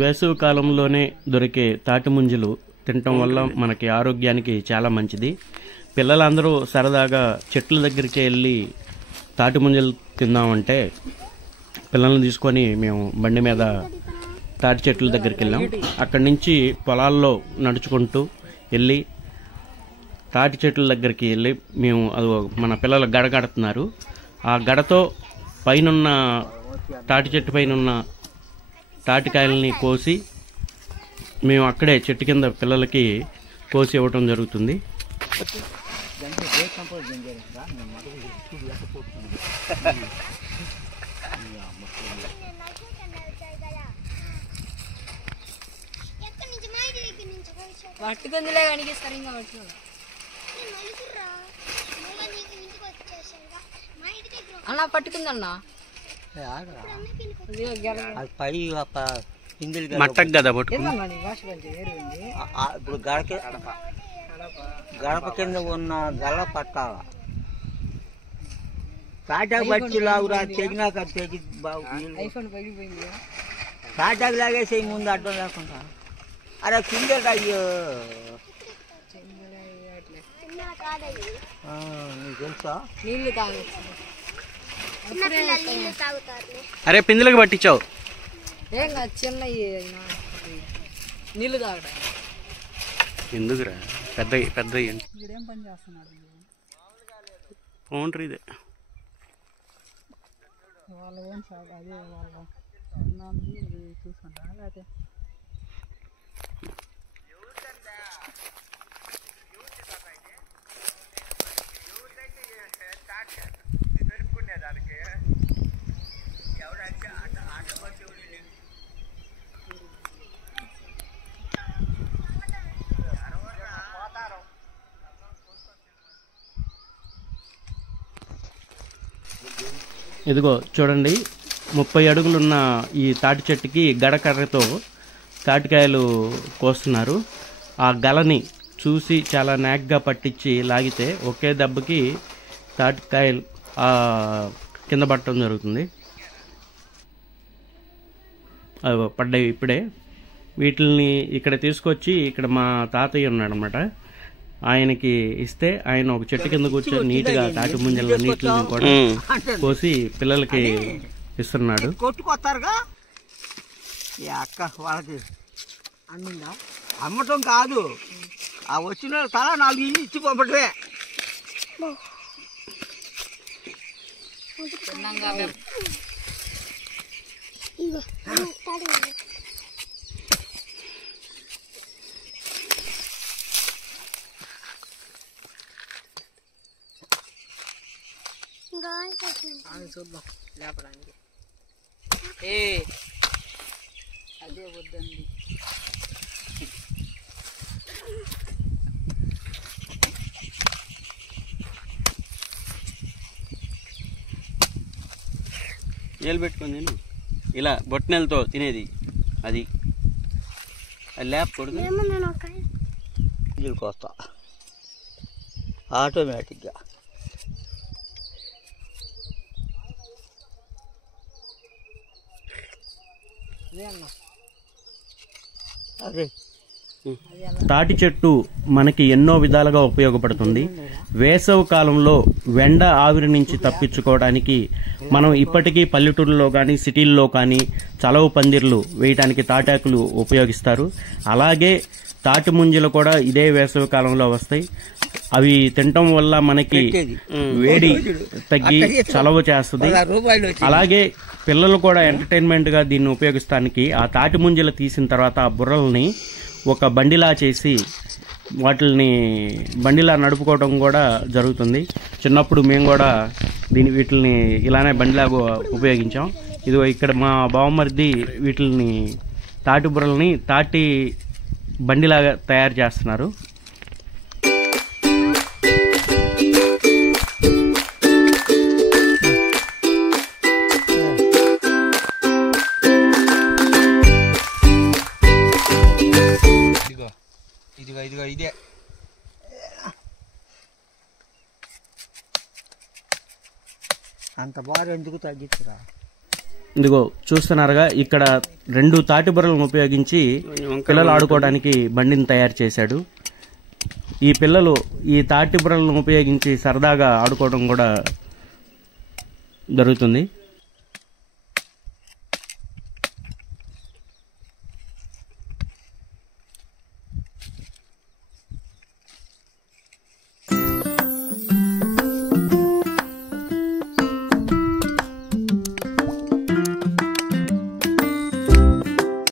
వేసవి కాలంలోనే దొరికే తాటి ముంజలు తినటం వల్ల మనకి ఆరోగ్యానికి చాలా మంచిది. పిల్లలందరూ సరదాగా చెట్ల దగ్గరికి వెళ్ళి తాటి ముంజలు తిందామంటే పిల్లల్ని తీసుకొని మేము బండి మీద తాటి చెట్ల దగ్గరికి వెళ్ళాం. అక్కడి నుంచి పొలాల్లో నడుచుకుంటూ వెళ్ళి తాటి చెట్ల దగ్గరికి వెళ్ళి మేము అది మన పిల్లలు గడగడుతున్నారు. ఆ గడతో పైనున్న తాటి చెట్టు పైన ఉన్న తాటికాయలని కోసి మేము అక్కడే చెట్టు కింద పిల్లలకి కోసి ఇవ్వటం జరుగుతుంది. అన్నా పట్టుకుందన్నా మట్టకు కదా పట్టుకు ఇప్పుడు గడప కింద ఉన్న గల పట్టాల తాటాకు పట్టి లాగురా తెగినాక తెగి తాటాకు లాగేసే ముందు అడ్డం లేకుండా అరే కింద అయ్యో నీకు తెలుసా నీళ్ళు అరే పిందులకు పట్టించావు ఏం కాదు చిన్న నీళ్ళు తాగడా ఎందుకురా పెద్ద పెద్ద ఏం పని చేస్తున్నాడు పౌండ్రీ ఇదే వాళ్ళ ఓన్ షాప్ అదే వాళ్ళ చూసుకుంటా లేకపోతే ఇదిగో చూడండి 30 అడుగులున్న ఈ తాటి చెట్టుకి గడకర్రతో తాటికాయలు కోస్తున్నారు. ఆ గలని చూసి చాలా నాగ్గా పట్టించి లాగితే ఒకే దెబ్బకి తాటికాయలు కింద పట్టడం జరుగుతుంది. అవి పడ్డాయి ఇప్పుడే. వీటిని ఇక్కడ తీసుకొచ్చి ఇక్కడ మా తాతయ్య ఉన్నాడనమాట, ఆయనకి ఇస్తే ఆయన ఒక చెట్టు కింద కూర్చొని నీట్గా తాటి ముంజల నీటిని కూడా కోసి పిల్లలకి ఇస్తున్నాడు. కొట్టుకొస్తారుగా అక్క వాళ్ళకి అన్నిందా అమ్మటం కాదు, ఆ వచ్చిన తల 4 ఇల్లు ఇచ్చి పంపటమే. చూద్దాం లేపడానికి. అదే వద్దండి. ఏలు పెట్టుకొని తిను, ఇలా బొట్టనెలతో తినేది అది లేపకూడదు. వస్తా ఆటోమేటిక్గా అదే తాటి చెట్టు మనకి ఎన్నో విధాలుగా ఉపయోగపడుతుంది. వేసవి కాలంలో వెండ ఆవిరి నుంచి తప్పించుకోవడానికి మనం ఇప్పటికీ పల్లెటూరులో కానీ సిటీల్లో కానీ చలవ పందిర్లు వేయడానికి తాటాకులు ఉపయోగిస్తారు. అలాగే తాటి ముంజలు కూడా ఇదే వేసవి కాలంలో వస్తాయి. అవి తినటం వల్ల మనకి వేడి తగ్గి చలవ చేస్తుంది. అలాగే పిల్లలు కూడా ఎంటర్టైన్మెంట్ గా దీన్ని ఉపయోగిస్తానికి ఆ తాటి ముంజలు తీసిన తర్వాత ఆ బుర్రల్ని ఒక బండిలా చేసి వాటిని బండిలా నడుపుకోవడం కూడా జరుగుతుంది. చిన్నప్పుడు మేము కూడా వీటిని ఇలానే బండిలాగా ఉపయోగించాం. ఇదిగో ఇక్కడ మా బావమరిది వీటిని తాటి బుర్రల్ని తాటి బండిలాగా తయారు చేస్తున్నారు. ఇదిగో ఇదే అంత బాగా ఎందుకు తగ్గించురా. ఇదిగో చూస్తున్నారుగా, ఇక్కడ 2 తాటి బుర్రలను ఉపయోగించి పిల్లలు ఆడుకోవడానికి బండిని తయారు చేశాడు. ఈ పిల్లలు ఈ తాటి బుర్రలను ఉపయోగించి సరదాగా ఆడుకోవడం కూడా జరుగుతుంది.